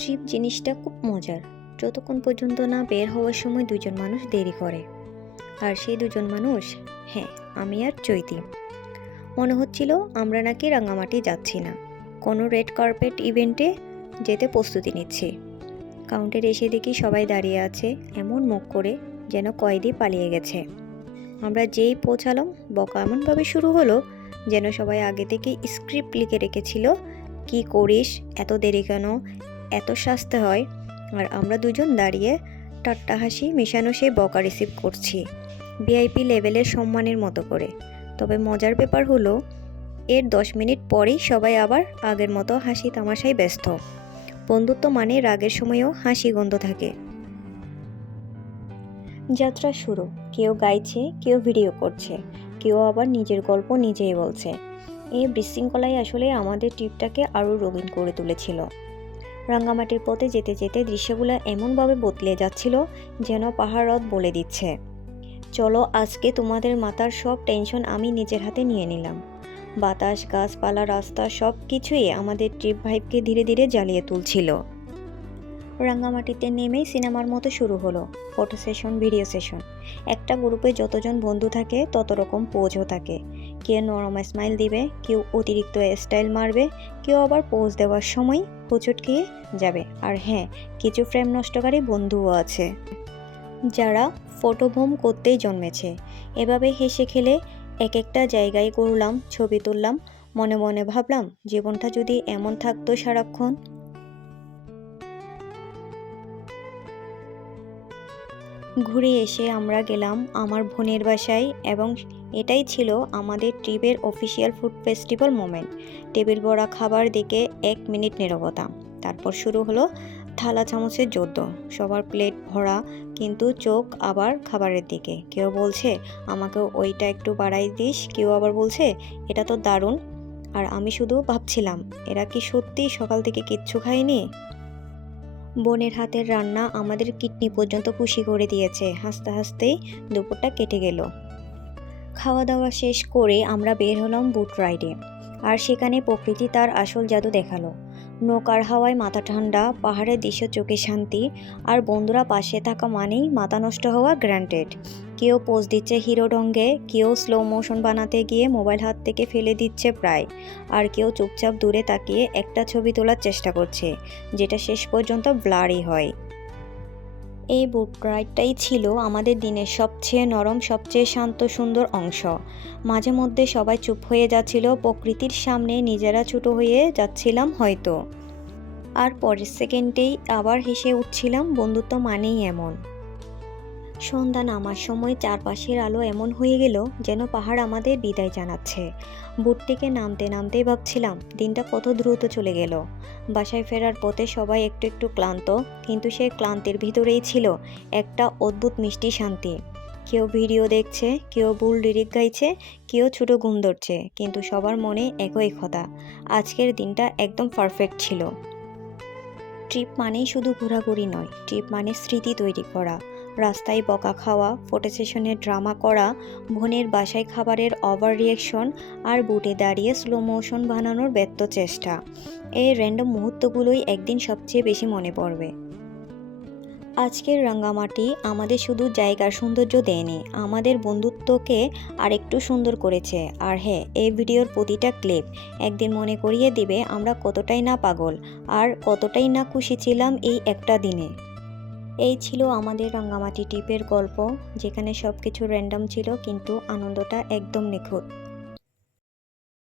Trip জিনিসটা খুব মজার, যতক্ষণ পর্যন্ত না বের হওয়ার সময় দুজন মানুষ দেরি করে। আর সেই দুজন মানুষ, হ্যাঁ, আমি আর চৈতি। মনে হচ্ছিল আমরা নাকি রাঙামাটি যাচ্ছি না, কোনো রেড কার্পেট ইভেন্টে যেতে প্রস্তুতি নিচ্ছি। কাউন্টারে এসে দেখি সবাই দাঁড়িয়ে আছে এমন মুখ করে যেন কয়েদি পালিয়ে গেছে। আমরা যেই পৌঁছালাম বকা এমনভাবে শুরু হলো যেন সবাই আগে থেকে স্ক্রিপ্ট লিখে রেখেছিল, কি করিস, এত দেরি কেন, এত সাজতে হয়। আর আমরা দুজন দাঁড়িয়ে ঠাট্টা হাসি মেশানো সেই বকা রিসিভ করছি ভিআইপি লেভেলের সম্মানের মতো করে। তবে মজার ব্যাপার হলো এর 10 মিনিট পরেই সবাই আবার আগের মতো হাসি তামাশায় ব্যস্ত। বন্ধুত্ব মানে রাগের সময়ও হাসি গন্ধ থাকে। যাত্রা শুরু, কেউ গাইছে, কেউ ভিডিও করছে, কেউ আবার নিজের গল্প নিজেই বলছে। এই বিশৃঙ্খলাই আসলে আমাদের ট্রিপটাকে আরও রঙিন করে তুলেছিল। রাঙ্গামাটির পথে যেতে যেতে দৃশ্যগুলো এমনভাবে বদলে যাচ্ছিল যেন পাহাড়ত বলে দিচ্ছে, চলো আজকে তোমাদের মাথার সব টেনশন আমি নিজের হাতে নিয়ে নিলাম। বাতাস, গাছপালা, রাস্তা সব কিছুই আমাদের ট্রিপ ভাইবকে ধীরে ধীরে জ্বালিয়ে তুলছিল। রাঙ্গামাটিতে নেমেই সিনেমার মতো শুরু হলো ফটো সেশন, ভিডিও সেশন। একটা গ্রুপে যতজন বন্ধু থাকে তত রকম পোজও থাকে। কেউ নরম স্মাইল দিবে, কেউ অতিরিক্ত স্টাইল মারবে, কেউ আবার পোজ দেওয়ার সময় হোঁচট খেয়ে যাবে। আর হ্যাঁ, কিছু ফ্রেম নষ্টকারী বন্ধুও আছে যারা ফটোবোম করতেই জন্মেছে। এভাবে হেসে খেলে এক একটা জায়গায় ঘুরলাম, ছবি তুললাম, মনে মনে ভাবলাম জীবনটা যদি এমন থাকতো সারাক্ষণ। ঘুরে এসে আমরা গেলাম আমার বোনের বাসায় এবং এটাই ছিল আমাদের ট্রিপের official food festival moment. Table ভরা খাবার দেখে 1 মিনিট নীরবতা, তারপর শুরু হলো থালা চামচের যুদ্ধ। সবার প্লেট ভরা, কিন্তু চোখ আবার খাবারের দিকে। কেউ বলছে আমাকে ওইটা একটু বাড়াই দিস, কেউ আবার বলছে এটা তো দারুণ। আর আমি শুধু ভাবছিলাম এরা কি সত্যি সকাল থেকে কিচ্ছু খায়নি? বোনের হাতের রান্না আমাদের কিডনি পর্যন্ত খুশি করে দিয়েছে। হাসতে হাসতেই দুপুরটা কেটে গেল। খাওয়া দাওয়া শেষ করে আমরা বের হলাম বুট রাইডে। আর সেখানে প্রকৃতি তার আসল জাদু দেখালো। নৌকার হাওয়ায় মাথা ঠান্ডা, পাহাড়ের দৃশ্য চোখে শান্তি, আর বন্ধুরা পাশে থাকা মানেই মাথা নষ্ট হওয়া গ্র্যান্টেড। কেউ পোজ দিচ্ছে হিরো ঢঙ্গে, কেউ স্লো মোশন বানাতে গিয়ে মোবাইল হাত থেকে ফেলে দিচ্ছে প্রায়, আর কেউ চুপচাপ দূরে তাকিয়ে একটা ছবি তোলার চেষ্টা করছে যেটা শেষ পর্যন্ত ব্লারই হয়। এই বুট রাইডটাই ছিল আমাদের দিনের সবচেয়ে নরম, সবচেয়ে শান্ত সুন্দর অংশ। মাঝে মধ্যে সবাই চুপ হয়ে যাচ্ছিল, প্রকৃতির সামনে নিজেরা ছোট হয়ে যাচ্ছিলাম হয়তো, আর পরের সেকেন্ডেই আবার হেসে উঠছিলাম। বন্ধুত্ব মানেই এমন। সন্ধ্যা নামার সময় চারপাশের আলো এমন হয়ে গেল যেন পাহাড় আমাদের বিদায় জানাচ্ছে। বুট থেকে নামতে নামতেই ভাবছিলাম দিনটা কত দ্রুত চলে গেল। বাসায় ফেরার পথে সবাই একটু একটু ক্লান্ত, কিন্তু সেই ক্লান্তির ভিতরেই ছিল একটা অদ্ভুত মিষ্টি শান্তি। কেউ ভিডিও দেখছে, কেউ ভুল লিরিক গাইছে, কেউ ছোট ঘুম ধরছে, কিন্তু সবার মনে একই কথা, আজকের দিনটা একদম পারফেক্ট ছিল। ট্রিপ মানেই শুধু ঘোরাঘুরি নয়, ট্রিপ মানে স্মৃতি তৈরি করা। রাস্তায় বকা খাওয়া, ফটো সেশনে ড্রামা করা, বোনের বাসায় খাবারের ওভার রিয়াকশন, আর বুটে দাঁড়িয়ে স্লো মোশন বানানোর ব্যর্থ চেষ্টা। এই র্যান্ডম মুহূর্তগুলোই একদিন সবচেয়ে বেশি মনে পড়বে। আজকের রাঙ্গামাটি আমাদের শুধু জায়গার সৌন্দর্য দেয়নি, আমাদের বন্ধুত্বকে আরেকটু সুন্দর করেছে। আর হ্যাঁ, এই ভিডিওর প্রতিটা ক্লিপ একদিন মনে করিয়ে দিবে আমরা কতটাই না পাগল আর কতটাই না খুশি ছিলাম এই একটা দিনে। এই ছিল আমাদের রাঙ্গামাটি ট্রিপের গল্প, যেখানে সব কিছু র্যান্ডম ছিল কিন্তু আনন্দটা একদম নিখুঁত।